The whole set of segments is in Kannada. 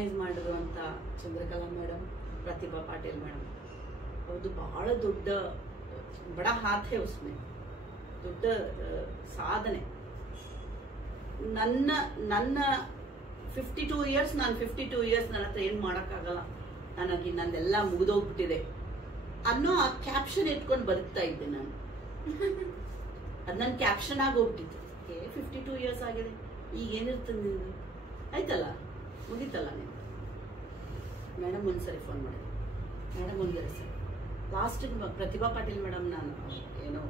ಆರ್ಗನೈಸ್ ಮಾಡಿರುವಂಥ ಚಂದ್ರಕಲಾ ಮೇಡಮ್, ಪ್ರತಿಭಾ ಪಾಟೀಲ್ ಮೇಡಮ್, ಅವ್ರದ್ದು ಬಹಳ ದೊಡ್ಡ ಬಡ ಹಾತ್ ಹೇ ಉಸ್ಮೆ, ದೊಡ್ಡ ಸಾಧನೆ. ನನ್ನ 52 ಇಯರ್ಸ್, ನಾನು 52 ಇಯರ್ಸ್, ನನ್ನ ಹತ್ರ ಏನು ಮಾಡೋಕ್ಕಾಗಲ್ಲ, ನನಗೆ ನಂದೆಲ್ಲ ಮುಗಿದೋಗ್ಬಿಟ್ಟಿದೆ ಅನ್ನೋ ಆ ಕ್ಯಾಪ್ಷನ್ ಇಟ್ಕೊಂಡು ಬದುಕ್ತಾ ಇದ್ದೆ ನಾನು. ಅದು ನನ್ನ ಕ್ಯಾಪ್ಷನ್ ಆಗೋಗ್ಬಿಟ್ಟಿತ್ತು. 52 ಇಯರ್ಸ್ ಆಗಿದೆ, ಈಗ ಏನಿರ್ತದೆ ನಿಮ್ದು, ಆಯ್ತಲ್ಲ, ಮುಗೀತಲ್ಲ ನೀವು. ಮೇಡಮ್ ಒಂದ್ಸರಿ ಫೋನ್ ಮಾಡಿದೆ, ಮೇಡಮ್ ಒಂದರೆ ಸರಿ ಲಾಸ್ಟಿಗೆ ಪ್ರತಿಭಾ ಪಾಟೀಲ್ ಮೇಡಮ್, ನಾನು ಏನೋ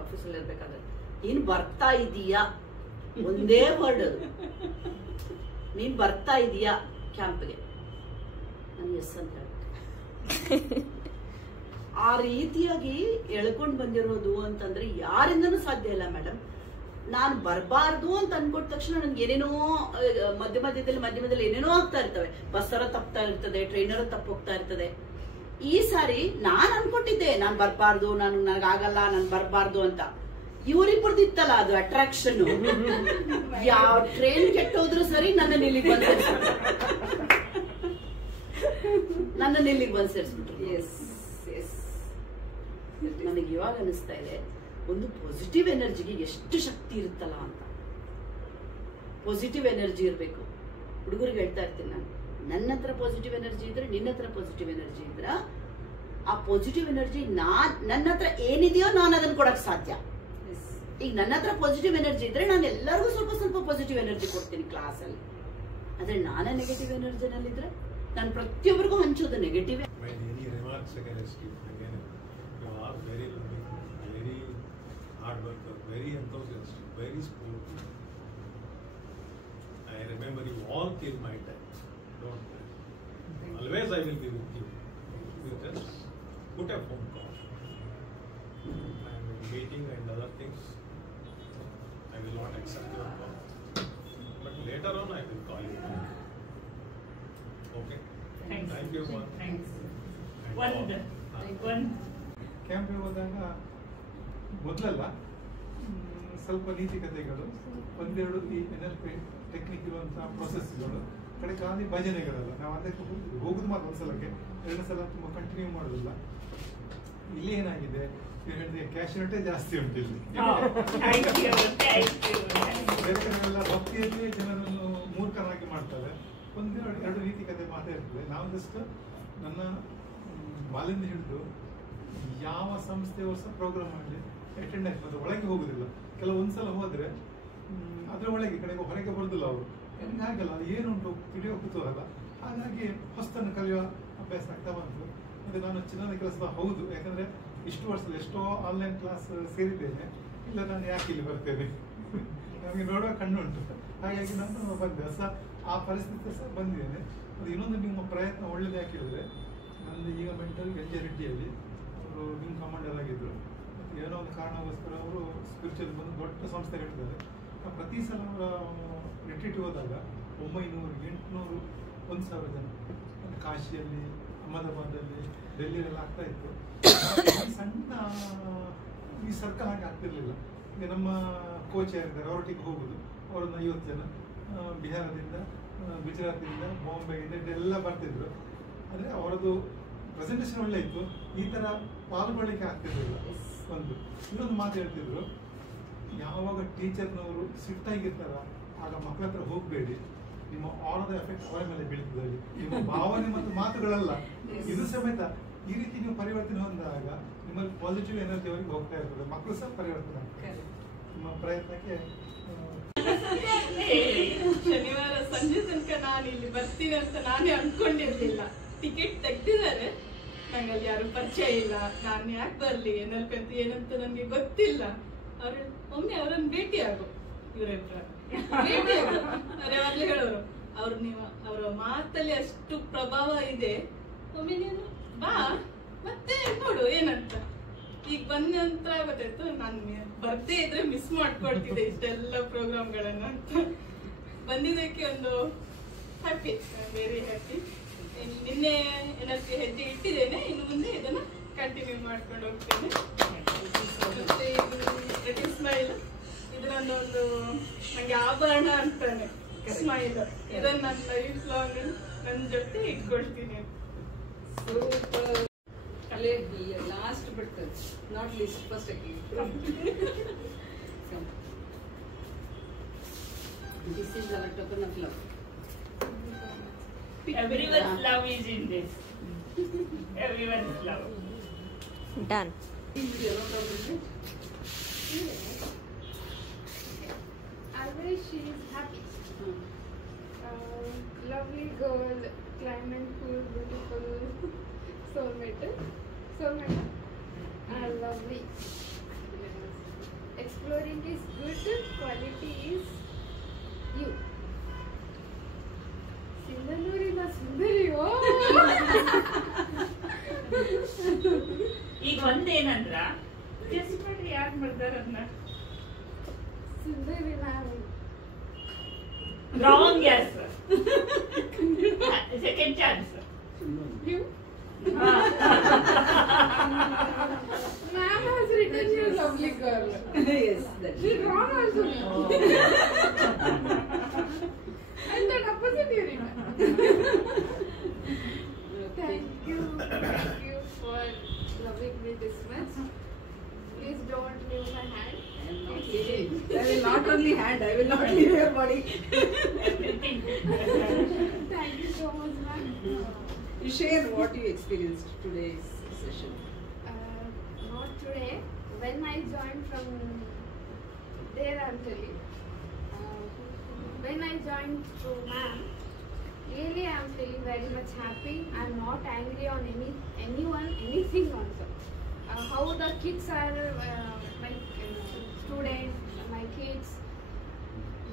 ಆಫೀಸಲ್ಲಿ ಇರ್ಬೇಕಾದ್ರೆ, ನೀನು ಬರ್ತಾ ಇದೀಯಾ, ಒಂದೇ ವರ್ಡ್ ಅದು, ನೀನ್ ಬರ್ತಾ ಇದೀಯಾ ಕ್ಯಾಂಪ್ಗೆ, ನಾನು ಎಸ್ ಅಂತ ಹೇಳ್ತೀನಿ. ಆ ರೀತಿಯಾಗಿ ಎಳ್ಕೊಂಡು ಬಂದಿರೋದು ಅಂತಂದ್ರೆ ಯಾರಿಂದನೂ ಸಾಧ್ಯ ಇಲ್ಲ ಮೇಡಮ್. ನಾನು ಬರಬಾರ್ದು ಅಂತ ಅನ್ಕೊಟ್ಟ ತಕ್ಷಣ ನನ್ಗೆ ಏನೇನೋ ಮಧ್ಯದಲ್ಲಿ ಏನೇನೋ ಆಗ್ತಾ ಇರ್ತವೆ. ಬಸ್ಸರ ತಪ್ತಾ ಇರ್ತದೆ, ಟ್ರೈನರ್ ತಪ್ಪು ಹೋಗ್ತಾ ಇರ್ತದೆ. ಈ ಸಾರಿ ನಾನ್ ಅನ್ಕೊಟ್ಟಿದ್ದೆ ನಾನು ಬರಬಾರ್ದು, ನನಗಾಗಲ್ಲ, ನಾನು ಬರಬಾರ್ದು ಅಂತ. ಇವ್ರಿಬ್ಬರದಿತ್ತಲ್ಲ ಅದು ಅಟ್ರಾಕ್ಷನ್, ಯಾವ ಟ್ರೈನ್ ಕೆಟ್ಟೋದ್ರು ಸರಿ ನನ್ನ ಇಲ್ಲಿಗೆ ಬಂದ್ ಸೇರಿಸ್ಬಿಟ್ರು. ನನಗೆ ಇವಾಗ ಅನಿಸ್ತಾ ಇದೆ, ಒಂದು ಪಾಸಿಟಿವ್ ಎನರ್ಜಿಗೆ ಎಷ್ಟು ಶಕ್ತಿ ಇರುತ್ತಲ್ಲ ಅಂತ. ಪಾಸಿಟಿವ್ ಎನರ್ಜಿ ಇರಬೇಕು. ಹುಡುಗರಿಗೆ ಹೇಳ್ತಾ ಇರ್ತೀನಿ ನಾನು, ನನ್ನ ಹತ್ರ ಪಾಸಿಟಿವ್ ಎನರ್ಜಿ ಇದ್ರೆ, ನಿನ್ನ ಹತ್ರ ಪಾಸಿಟಿವ್ ಎನರ್ಜಿ ಇದ್ರ, ಆ ಪಾಸಿಟಿವ್ ಎನರ್ಜಿ ನನ್ನ ಹತ್ರ ಏನಿದೆಯೋ ನಾನು ಅದನ್ನ ಕೊಡಕ್ ಸಾಧ್ಯ. ಈಗ ನನ್ನ ಹತ್ರ ಪಾಸಿಟಿವ್ ಎನರ್ಜಿ ಇದ್ರೆ ನಾನು ಎಲ್ಲರಿಗೂ ಸ್ವಲ್ಪ ಪಾಸಿಟಿವ್ ಎನರ್ಜಿ ಕೊಡ್ತೀನಿ ಕ್ಲಾಸಲ್ಲಿ. ಆದ್ರೆ ನಾನೇ ನೆಗೆಟಿವ್ ಎನರ್ಜಿನಲ್ಲಿದ್ರೆ ನಾನು ಪ್ರತಿಯೊಬ್ಬರಿಗೂ ಹಂಚೋದು negative. hard worker, very enthusiastic, very sportive. I remember you all till my time. Don't worry. Always I will be with you. You just put a phone call. I am in meeting and other things. I will not accept your call. But later on I will call you. Okay? Thanks. Thank you. Thanks. One. Camp ಹೋದಾಗ ಮೊದಲೆಲ್ಲ ಸ್ವಲ್ಪ ನೀತಿಕತೆಗಳು, ಒಂದೆರಡು ಈ NLP ಟೆಕ್ನಿಕ್ ಇರುವಂಥ ಪ್ರೊಸೆಸ್ಗಳು, ಕಡೆ ಖಾಲಿ ಭಜನೆಗಳಲ್ಲ. ನಾವು ಅದಕ್ಕೆ ಹೋಗುದು ಮಾತ್ರ ಒಂದ್ಸಲಕ್ಕೆ, 2 ಸಲ ತುಂಬ ಕಂಟಿನ್ಯೂ ಮಾಡೋದಿಲ್ಲ. ಇಲ್ಲಿ ಏನಾಗಿದೆ, ನೀವು ಹೇಳಿದ್ರೆ ಕ್ಯಾಶುಯಾಲಿಟಿ ಜಾಸ್ತಿ ಉಂಟು ಇಲ್ಲಿ. ಬೇರೆ ಕಡೆಲ್ಲ ಭಕ್ತಿಯಲ್ಲಿ ಜನರನ್ನು ಮೂರ್ಖರಾಗಿ ಮಾಡ್ತಾರೆ. ಒಂದೆರಡು ನೀತಿಕತೆ ಮಾತಾಡ್ತದೆ. ನಾವು ಜಸ್ಟ್ ನನ್ನ ಬಾಲ್ಯದಿಂದ ಹಿಡಿದು ಯಾವ ಸಂಸ್ಥೆಯವರು ಸಹ ಪ್ರೋಗ್ರಾಮ್ ಮಾಡಿ ಅಟೆಂಡೆನ್ಸ್ ಮಾತ್ರ, ಒಳಗೆ ಹೋಗುದಿಲ್ಲ. ಒಂದ್ಸಲ ಹೋದ್ರೆ ಅದ್ರ ಒಳಗೆ ಕಡೆಗೆ ಹೊರಗೆ ಬರುದಿಲ್ಲ ಅವರು. ನನಗೆ ಹಾಗಲ್ಲ, ಏನುಂಟು ತಿಳಿಯೋ ಕುತೂಹಲ, ಹಾಗಾಗಿ ಹೊಸತನ್ನು ಕಲಿಯುವ ಅಭ್ಯಾಸ ಆಗ್ತಾ ಬಂತು. ಮತ್ತೆ ನಾನು ಚಿನ್ನದ ಕೆಲಸದ ಹೌದು, ಯಾಕಂದ್ರೆ ಇಷ್ಟು ವರ್ಷದಲ್ಲಿ ಎಷ್ಟೋ ಆನ್ಲೈನ್ ಕ್ಲಾಸ್ ಸೇರಿದ್ದೇನೆ. ಇಲ್ಲ ನಾನು ಯಾಕೆ ಇಲ್ಲಿ ಬರ್ತೇನೆ, ನಮಗೆ ನೋಡುವ ಕಣ್ಣುಂಟು, ಹಾಗಾಗಿ ನಾನು ಬಂದೆ. ಆ ಪರಿಸ್ಥಿತಿ ಸಹ ಬಂದಿದ್ದೇನೆ. ಅದು ಇನ್ನೊಂದು ನಿಮ್ಮ ಪ್ರಯತ್ನ ಒಳ್ಳೇದು. ಯಾಕೆ ಹೇಳಿದ್ರೆ, ನಂದು ಈಗ ಮೆಂಟಲ್ NJ ರೆಡ್ಡಿಯಲ್ಲಿ ಅವರು ವಿಂಗ್ ಕಮಾಂಡರ್ ಆಗಿದ್ರು. ಏನೋ ಒಂದು ಕಾರಣಕ್ಕೋಸ್ಕರ ಅವರು ಸ್ಪಿರಿಚುವಲ್ ಬಂದು ದೊಡ್ಡ ಸಂಸ್ಥೆ ಹೇಳಿದ್ದಾರೆ. ಪ್ರತಿ ಸಲ ಅವರ ರಿಟ್ರೀಟ್ ಹೋದಾಗ 900, 800, 1000 ಜನ ಕಾಶಿಯಲ್ಲಿ, ಅಹಮದಾಬಾದಲ್ಲಿ, ಡೆಲ್ಲಿಯಲ್ಲೆಲ್ಲ ಆಗ್ತಾ ಇತ್ತು. ಸಣ್ಣ ಈ ಸರ್ಕಲ್ ಹಾಗೆ ಆಗ್ತಿರ್ಲಿಲ್ಲ. ಈಗ ನಮ್ಮ ಕೋಚ್ ಯಾರಿದ್ದಾರೆ ಅವರೊಟ್ಟಿಗೆ ಹೋಗುದು, ಅವರೊಂದು 50 ಜನ ಬಿಹಾರದಿಂದ, ಗುಜರಾತಿಂದ, ಬಾಂಬೆಯಿಂದ ಇದೆಲ್ಲ ಬರ್ತಿದ್ರು. ಅಂದರೆ ಅವರದ್ದು ಪ್ರೆಸೆಂಟೇಷನ್ ಒಳ್ಳೆ ಇತ್ತು, ಈ ಥರ ಪಾಲ್ಗೊಳ್ಳಿಕ್ಕೆ ಆಗ್ತಿರ್ಲಿಲ್ಲ. ಇನ್ನೊಂದು ಮಾತು ಹೇಳ್ತಿದ್ರು, ಯಾವಾಗ ಟೀಚರ್ನವರು ಸಿಟ್ಟಾಗಿರ್ತಾರ ಆಗ ಮಕ್ಕಳ ಹತ್ರ ಹೋಗಬೇಡಿ, ನಿಮ್ಮ ಆರದ ಎಫೆಕ್ಟ್ ಅವರ ಮೇಲೆ ಬೀಳ್ತದೆ. ನಿಮ್ಮ ಭಾವನೆ ಮತ್ತು ಮಾತುಗಳಲ್ಲ, ಇದು ಸಮೇತ ಈ ರೀತಿ ನೀವು ಪರಿವರ್ತನೆ ಹೊಂದಾಗ ನಿಮ್ಮಲ್ಲಿ ಪಾಸಿಟಿವ್ ಎನರ್ಜಿ ಅವರಿಗೆ ಹೋಗ್ತಾ ಇರ್ತದೆ. ಮಕ್ಕಳು ಸಹ ಪರಿವರ್ತನೆ ಆಗ್ತದೆ. ನಿಮ್ಮ ಪ್ರಯತ್ನಕ್ಕೆ ಶನಿವಾರ ಸಂಜೆ ತನಕ ನಾನು ಇಲ್ಲಿ ಬರ್ತೀನಿ ಅಂತ ನಾನೇ ಅನ್ಕೊಂಡಿರ್ಲಿಲ್ಲ. ಟಿಕೆಟ್ ತೆಗ್ದಿದ್ದಾರೆ, ನಂಗಲ್ಲಿ ಯಾರು ಪರಿಚಯ ಇಲ್ಲ, ನಾನು ಯಾಕೆ ಬರ್ಲಿ, NLP ಅಂತ ಏನಂತ ನನ್ಗೆ ಗೊತ್ತಿಲ್ಲ. ಅವ್ರು ಒಮ್ಮೆ ಅವರನ್ನು ಭೇಟಿ ಆಗು, ಇವರಿಬ್ರ ಭೇಟಿ ಆಗು ಯಾವಾಗ್ಲೂ ಹೇಳೋರು. ಅವರ ಮಾತಲ್ಲಿ ಅಷ್ಟು ಪ್ರಭಾವ ಇದೆ, ಒಮ್ಮೆ ನೀನು ಬಾ ಮತ್ತೆ ನೋಡು ಏನಂತ. ಈಗ ಬಂದ ನಂತರ ಗೊತ್ತಾಯ್ತು, ನಾನು ಬರ್ದೇ ಇದ್ರೆ ಮಿಸ್ ಮಾಡ್ಕೊಳ್ತಿದ್ದೆ ಇಷ್ಟೆಲ್ಲ ಪ್ರೋಗ್ರಾಮ್ಗಳನ್ನ ಅಂತ. ಬಂದಿದ್ದಕ್ಕೆ ಒಂದು ಹ್ಯಾಪಿ, ವೆರಿ ಹ್ಯಾಪಿ. ನಿನ್ನೆ NLP ಹೆಜ್ಜೆ ಇಟ್ಟಿದ್ದೇನೆ, ಇನ್ನು ಮುಂದೆ ಇದನ್ನ ಕಂಟಿನ್ಯೂ ಮಾಡ್ಕೊಂಡು ಹೋಗ್ತೇನೆ. ಮತ್ತೆ ಇದು ಸ್ಮೈಲ್, ಇದು ನನ್ನೊಂದು ನಂಗೆ ಆಭರಣ ಅಂತಾನೆ. ಸ್ಮೈಲ್. ಇದನ್ನ ನನ್ನ ಲೈಫ್ ಲಾಂಗ್ ನನ್ನ ಜೊತೆ ಇಟ್ಕೊಳ್ತೀನಿ. ಸೂಪರ್. ಅಲ್ಲೇ last but not least first ಆಗಿ this is our token of love. Everyone's love is in this. Everyone's love. Done. I wish she is happy. Lovely girl, climate cool, beautiful, soulmate. Lovely. Exploring is good, quality is you. ಸಿಂಧನೂರಿನ ಸುಂದರಿಯೋ. ಈಗ ಒಂದೇನಂದ್ರ ಗೆಸ್ ಮಾಡ್ರಿ ಯಾರು ಮಾಡ್ದಾರ ಅದನ್ನ. Sundari ma'am. Wrong guess. Second chance. You? Ma'am has written you lovely girl. Yes, that's She's wrong also. And that opposite you written. Thank you for loving me this much. Please don't leave my hand. I am not leaving. I will not only hand, I will not leave your body. Everything. Thank you so much, ma'am. You share what you experienced today's session. Not today. When I joined from there, I'm telling. When I joined to ma'am, really I'm feeling very much happy. I'm not angry on anyone, anything also. How the kids are, my students, my kids,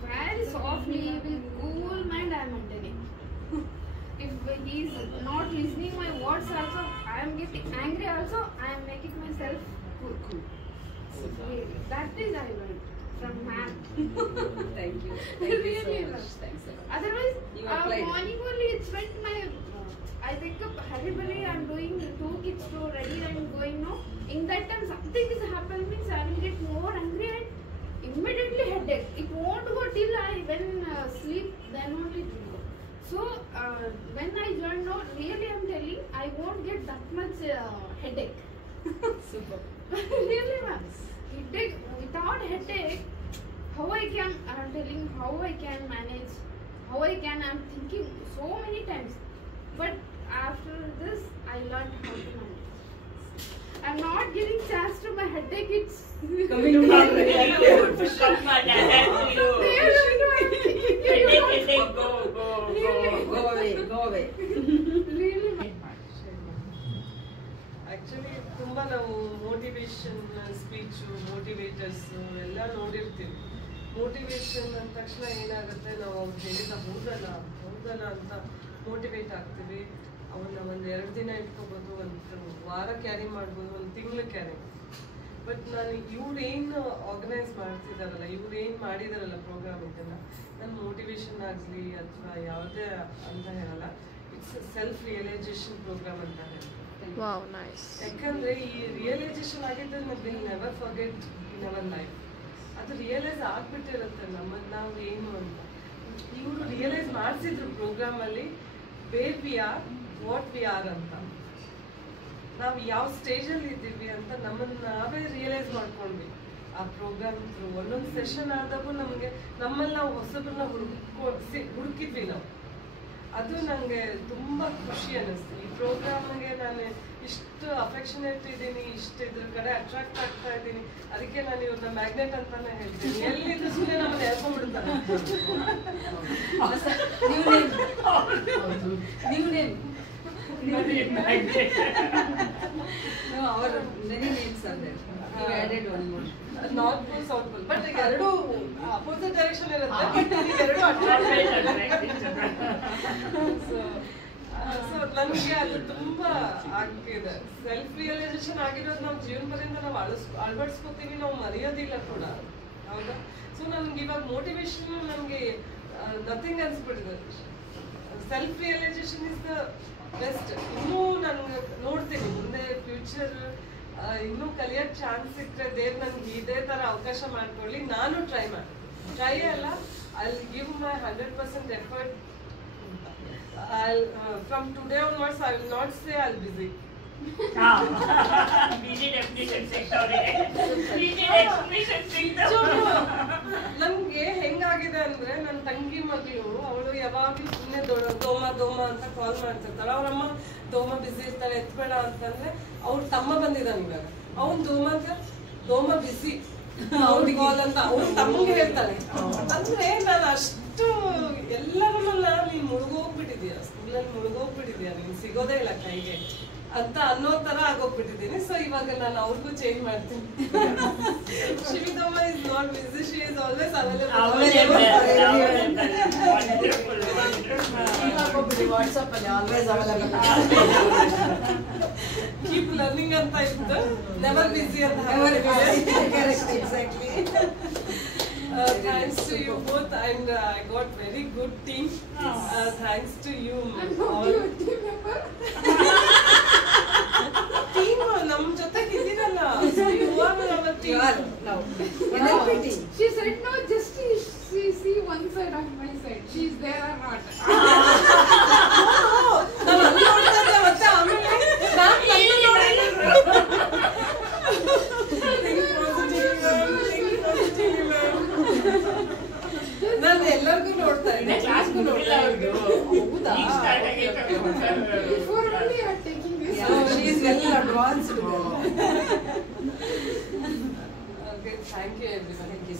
very softly, with cool mind I'm maintaining. If he's not listening my words also, I am getting angry also, I am making myself cool. That is I learned from ma'am. Thank you. Really Thank you so love. much. Thanks a lot. Otherwise, You applied. morning only it went my. I wake up hurriedly. I'm doing 2 kids to ready and going now. In that time, something is happening. Means I will get more angry and immediately headache. It won't go till I sleep. Then only it will go. So when I joined now, really I'm telling, I won't get that much headache. Super. Really, ma'am. Headache without headache. How I can? I'm telling how I can manage. How I can? I'm thinking so many times. But after this, I learned how to manage. I'm not giving chance to my headache. It's Coming to me. Come on, that's you. Headache, go. Go away. Go away. Really, ma'am. Actually ತುಂಬ ನಾವು ಮೋಟಿವೇಶನ್ ಸ್ಪೀಚು ಮೋಟಿವೇಟರ್ಸ್ ಎಲ್ಲ ನೋಡಿರ್ತೀವಿ. ಮೋಟಿವೇಶನ್ ಅಂದ ತಕ್ಷಣ ಏನಾಗುತ್ತೆ, ನಾವು ಅವ್ರು ಹೇಳಿದ ಹೌದಲ್ಲ ಅಂತ ಮೋಟಿವೇಟ್ ಆಗ್ತೀವಿ. ಅವನ್ನ 1-2 ದಿನ ಇಟ್ಕೋಬೋದು, 1 ವಾರ ಕ್ಯಾರಿ ಮಾಡ್ಬೋದು, 1 ತಿಂಗಳು ಕ್ಯಾರಿ. ಬಟ್ ನಾನು ಇವ್ರೇನು ಆರ್ಗನೈಸ್ ಮಾಡ್ತಿದಾರಲ್ಲ, ಇವ್ರೇನು ಮಾಡಿದಾರಲ್ಲ ಪ್ರೋಗ್ರಾಮ್, ಇದನ್ನು ನಾನು ಮೋಟಿವೇಶನ್ ಆಗಲಿ ಅಥವಾ ಯಾವುದೇ ಅಂತ ಹೇಳಲ್ಲ, ಇಟ್ಸ್ ಸೆಲ್ಫ್ ರಿಯಲೈಸೇಷನ್ ಪ್ರೋಗ್ರಾಮ್ ಅಂತ ಹೇಳ್ತೀನಿ. Wow, nice. ಯಾಕಂದ್ರೆ ಈ ರಿಯಲೈಸೇಷನ್ ಆಗಿದ್ದನ್ನ will never forget in our life. ಅದು ರಿಯಲೈಸ್ ಆಗ್ಬಿಟ್ಟಿರುತ್ತೆ ನಮ್ಮನ್ನ ನಾವು ಏನು ಅಂತ. ಇವರು ರಿಯಲೈಸ್ ಮಾಡಿಸಿದ್ರು ಪ್ರೋಗ್ರಾಮ್ ಅಲ್ಲಿ, where we are, what we are ಅಂತ. ನಾವು ಯಾವ ಸ್ಟೇಜ್ ಅಲ್ಲಿ ಇದ್ದೀವಿ ಅಂತ ನಮ್ಮನ್ನ ನಾವೇ ರಿಯಲೈಸ್ ಮಾಡ್ಕೊಂಡ್ವಿ ಆ ಪ್ರೋಗ್ರಾಮ್ ಥ್ರೂ. ಒಂದೊಂದು ಸೆಷನ್ ಆದಾಗೂ ನಮಗೆ ನಮ್ಮಲ್ಲಿ ನಾವು ಹೊಸಬ್ರನ್ನ ಹುಡುಕಿದ್ವಿ ನಾವು. ಅದು ನನಗೆ ತುಂಬ ಖುಷಿ ಅನ್ನಿಸ್ತು. ಈ ಪ್ರೋಗ್ರಾಮ್ಗೆ ನಾನು ಇಷ್ಟು ಅಫೆಕ್ಷನೇಟ್ ಇದ್ದೀನಿ, ಇಷ್ಟು ಇದ್ರ ಕಡೆ ಅಟ್ರಾಕ್ಟ್ ಆಗ್ತಾ ಇದ್ದೀನಿ. ಅದಕ್ಕೆ ನಾನು ಇವ್ರನ್ನ ಮ್ಯಾಗ್ನೆಟ್ ಅಂತಾನೆ ಹೇಳ್ತೀನಿ. ಎಲ್ಲಿದ್ದು ಸುಮ್ಮನೆ ನಮ್ಮನ್ನ ಎಳ್ಕೊಂಡ್ಬಿಡ್ತಾರೆ. New name. No, our many names are there. You added one more. North pole, south pole, but ಎರಡು ಅಪೋಸಿಟ್ ಡೈರೆಕ್ಷನ್ ಇರುತ್ತೆ. ಬಟ್ ಎರಡು ಅಟ್ರಾಕ್ಟ್. ಸೊ ನನಗೆ ಅದು ತುಂಬಾ ಆಗಿದೆ. ಸೆಲ್ಫ್ ರಿಯಲೈಸೇಷನ್ ಆಗಿರೋದು ನಮ್ಮ ಜೀವನದಿಂದ ನಾವು ಅಳವಡಿಸ್ಕೋತೀವಿ, ನಾವು ಮರೆಯೋದಿಲ್ಲ ಕೂಡ, ಹೌದಾ? ಸೊ ನಮ್ಗೆ ಇವಾಗ ಮೋಟಿವೇಶನ್ ನಮಗೆ ನಥಿಂಗ್ ಅನ್ಸ್ಬಿಟ್ಟಿದೆ. Self realisation is the best. ಇನ್ನೂ ನನ್ಗೆ ನೋಡ್ತೀನಿ ಮುಂದೆ ಫ್ಯೂಚರ್ ಇನ್ನೂ ಕಲಿಯೋಕ್ಕೆ ಚಾನ್ಸ್ ಸಿಕ್ಕರೆ ದೇವ್ರು ನನಗೆ ಇದೇ ಥರ ಅವಕಾಶ ಮಾಡ್ಕೊಳ್ಳಿ, ನಾನು ಟ್ರೈ ಅಲ್ಲ I'll give my 100% effort. From today onwards, I will not say I'll busy. busy definition ಸಿಗ್ತಾವ್ರೆ busy definition ಸಿಗ್ತಾವ್ರೆ ನಮ್ಗೆ ಹೆಂಗಾಗಿದೆ ಅಂದ್ರೆ ನನ್ನ ತಂಗಿ ಮಗಳು ಅವಳು ಯಾವಾಗ್ಲೂ ಸುಮ್ಮನೆ ದೋಮ ಅಂತ ಕಾಲ್ ಮಾಡ್ತಿರ್ತಾಳೆ. ಅವ್ರಮ್ಮ ದೋಮ ಬಿಸಿ ಇರ್ತಾಳೆ ಎತ್ಬೇಡ ಅಂತಂದ್ರೆ ಅವ್ರ ತಮ್ಮ ಬಂದಿದ್ದಾನೆ ಇವಾಗ, ಅವನ್ ದೋಮ ಬಿಸಿ ಕಾಲ್ ಅಂತ ಅವ್ರ ತಮ್ಮಗೆ ಹೇಳ್ತಾಳೆ. ಅಂದ್ರೆ ನಾನು ಅಷ್ಟು ಎಲ್ಲರನ್ನ ನೀನ್ ಮುಳುಗೋಗ್ಬಿಟ್ಟಿದ್ಯಾ, ಸ್ಕೂಲಲ್ಲಿ ಮುಳುಗೋಗ್ಬಿಟ್ಟಿದ್ಯಾ, ನೀನ್ ಸಿಗೋದೇ ಇಲ್ಲ ಕೈಗೆ ಅಂತ ಅನ್ನೋ ತರ ಆಗೋಗ್ಬಿಟ್ಟಿದ್ದೀನಿ. ಸೊ ಇವಾಗ ನಾನು ಅವ್ರಿಗೂ ಚೇಂಜ್ ಮಾಡ್ತೀನಿ. Shivitamma is not busy, she is always WhatsApp ಅಲ್ಲಿ ಆಲ್ವೇಸ್ ಅವೈಲೇಬಲ್. ಕೀಪ್ ಲರ್ನಿಂಗ್ ಅಂತ ಇತ್ತು, ನೆವರ್ ಬಿಸಿ ಅಂತ. Exactly. Thanks to you both, and I got very good team. Thanks to you all. Team ನಮ್ಮ ಜೊತೆಗೆ ಇದ್ದೀರಲ್ಲ, you are our team. She said no, just she see one side of my side. She is there or not. ನಾನು ಅಲ್ಲಿ ನೋಡ್ತಾ ಇದ್ದೆ, ಮತ್ತೆ ಆಮೇಲೆ ನಾನು ನಾನು ಎಲ್ಲರಿಗೂ ನೋಡ್ತಾ ಇದ್ದೆ, ಕ್ಲಾಸ್ಗೂ ನೋಡ್ತಾ ಇದ್ದೆ. ಹೌದಾ? Before only you are taking this. She is well advanced. Okay, thank you everyone. Thank you.